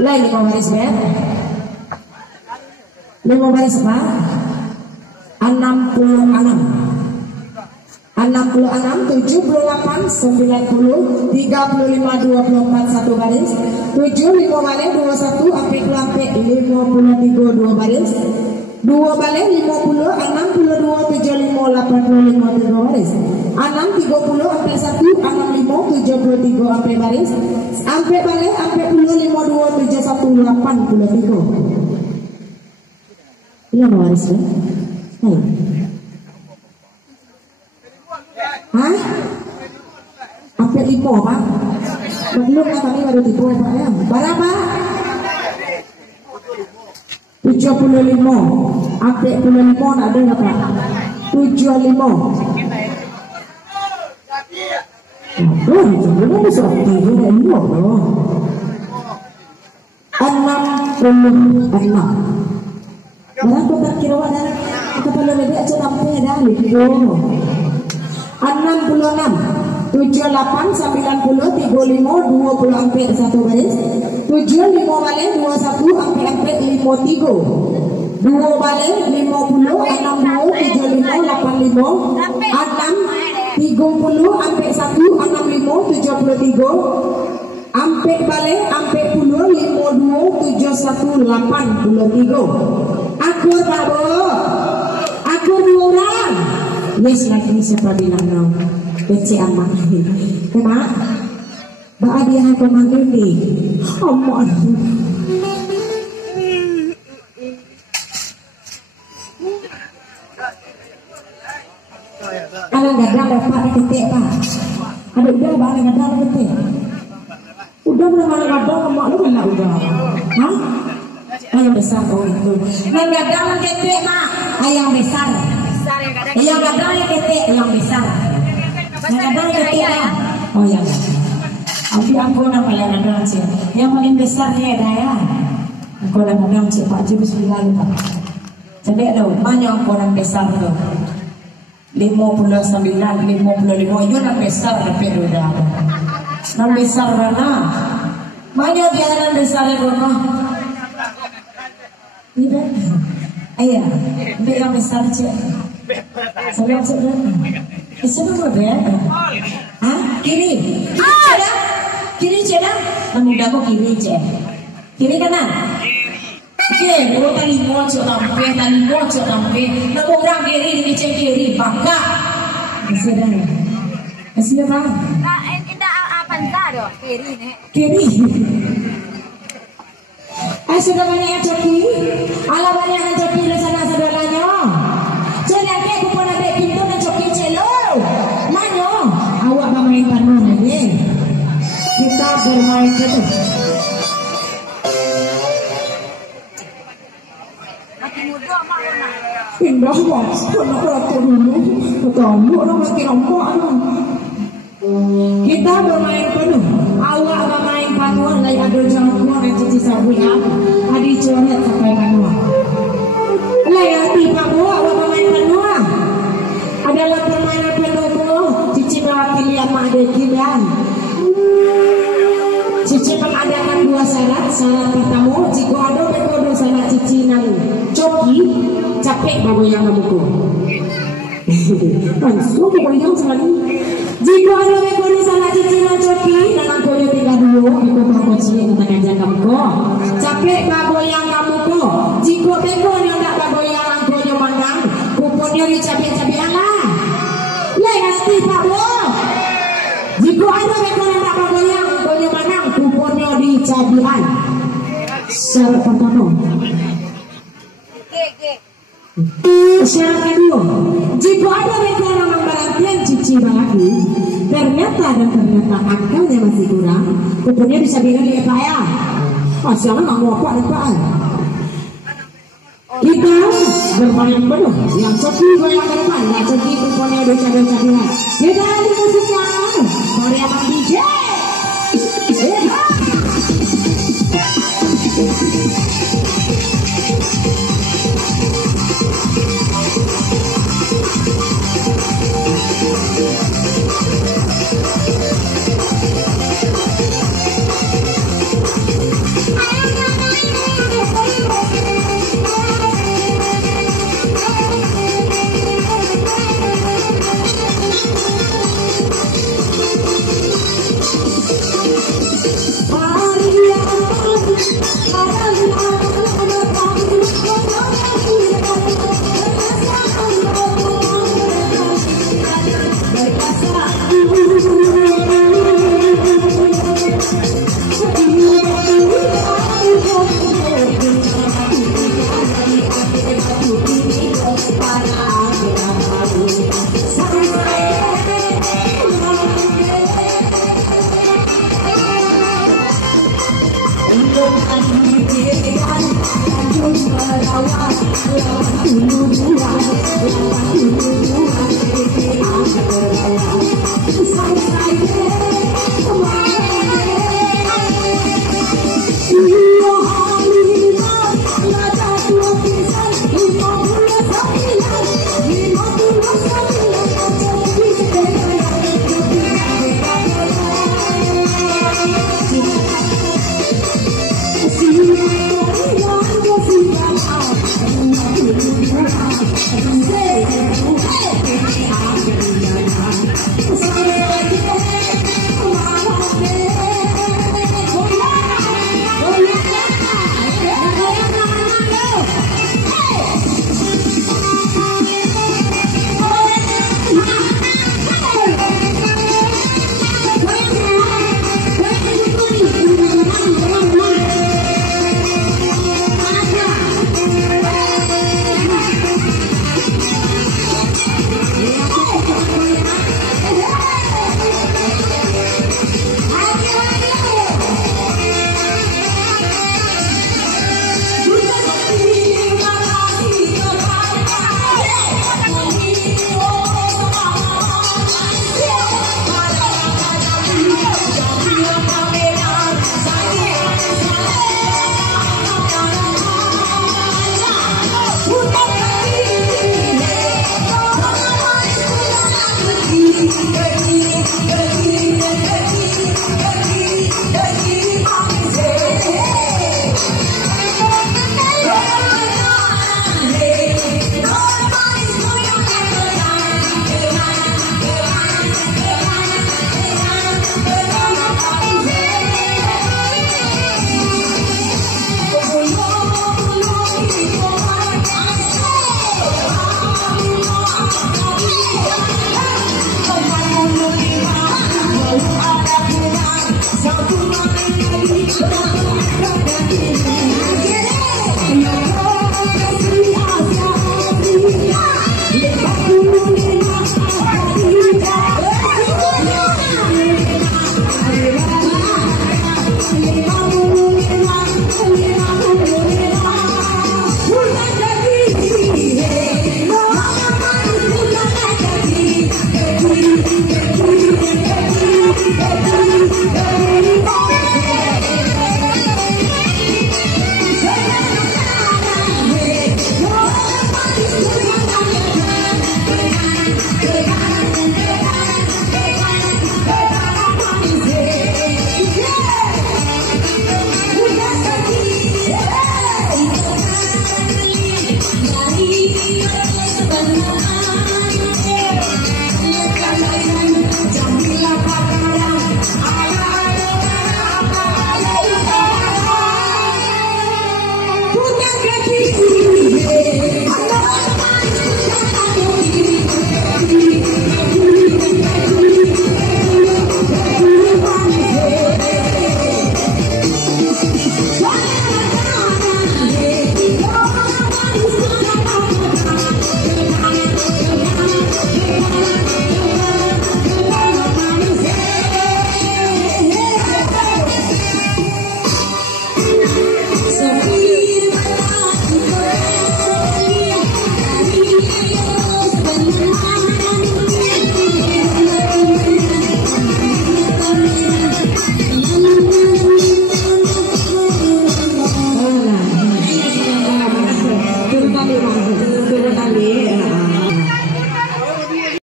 Lain 5 baris ya. 5 baris apa? 66, 78, 90, 35, 24 satu baris, 7, 5 balik, 21, sampai 53 2 baris, 2 balik, 50, 62, 75, 85 3 baris, 6, 30, sampai 1, 65, 73 sampai baris, sampai balik, sampai 52, 71, 83. Iya baris ya? Hah? Sampai 5 Pak? Belum lah kami baru 3 Pak ya. Berapa? 75. Sampai 75 nak ada nggak Pak? 75. Oh, itu bisa 76 loh. 66. Berapa tak kira wadah? Kepala bebek aja sampai dah 66, 78, 90, 35, 20 sampai 1 baris, 7, 5 balik, 21 sampai 53, 2 balik, 50, 62, 75, 85, 6, 30 sampai 1, 65, 73, sampai balik, sampai 10, 52, 71, 83. Akur Pak Bo, akur 2 orang. Yes lagi siapa bilang kau PC amat. Kena, bah dia aku manggil ni. Amat. Alang gadang dapat ketik Pak. Ada udah bah alang gadang ketik. Udah belum alang gadang emak lu kena udah. Hah? Ayam besar oh itu. Nang gadang ketik Mak. Ayam besar. Ayam gadang ketik ayam besar. Nang gadang ketik ya. Oh ya. Abi aku nama yang gadang sih. Yang paling besar ni ada ya. Aku nak gadang cik Pak Jum sembilan Pak. Jadi ada banyak orang besar tu. 59, 55 itu nak besar tapi udah. Nang besar mana? Banyak dia nang besar rumah. Tidak, ayah, dia yang besar cik. Saya cik dah. Itu mana dia? Hah? Kiri? Kiri cik dah? Namun dah kau kiri cik. Kiri kanan? Kiri. Oh tali mocok tampe, tali mocok tampe. Namun orang kiri di cik kiri, bangga. Masih dah. Masih apa? Tidak apa dah kiri ni. Kiri. Sudah banyak yang coki, ala banyak yang coki di sana saudaranya. Jadi aku pun ada pintu dan coki celo. Mana? Awak bermain panon ni. Kita bermain tu. Mati muda mana? Pindah wah, nak rata dulu. Ketemu orang makin ombak tu. Kita bermain penuh. Awak bermain panuan lagi ada jangkauan yang cici sabu ya. Adi coret sampai panuan. Lagi hati Pak Bo, awak bermain panuan. Adalah permainan penuh. Cici mewakili mak deki dan cici mengadakan 2 syarat. Syarat pertama, jika ada bekodo syarat cici nang coki, capek bago yang kamu. Langsung kemudian sekali. Jika ada bekodo syarat cici nang coki, nang koyo 32, itu bago cici katakan jangan kamu. Capek bago yang kamu ko. Jika bekodo ndak bago yang angkonya mandang, kuponnya dicapek-capekan lah. Ya pasti Pak Bo. Jika ada bekodo ndak bago yang angkonya mandang, kuponnya dicapekan. Syarat pertama. Syarat kedua, jika ada bekodo yang berartian cici lagi, ternyata akalnya masih kurang, kuponnya dicapekan di Pak ya. Asalnya nggak mau apa depan. Kita bermain penuh. Yang coki goyang ke depan, yang coki kuponnya dicapekan. Kita di musiknya, mari abang DJ. Hey!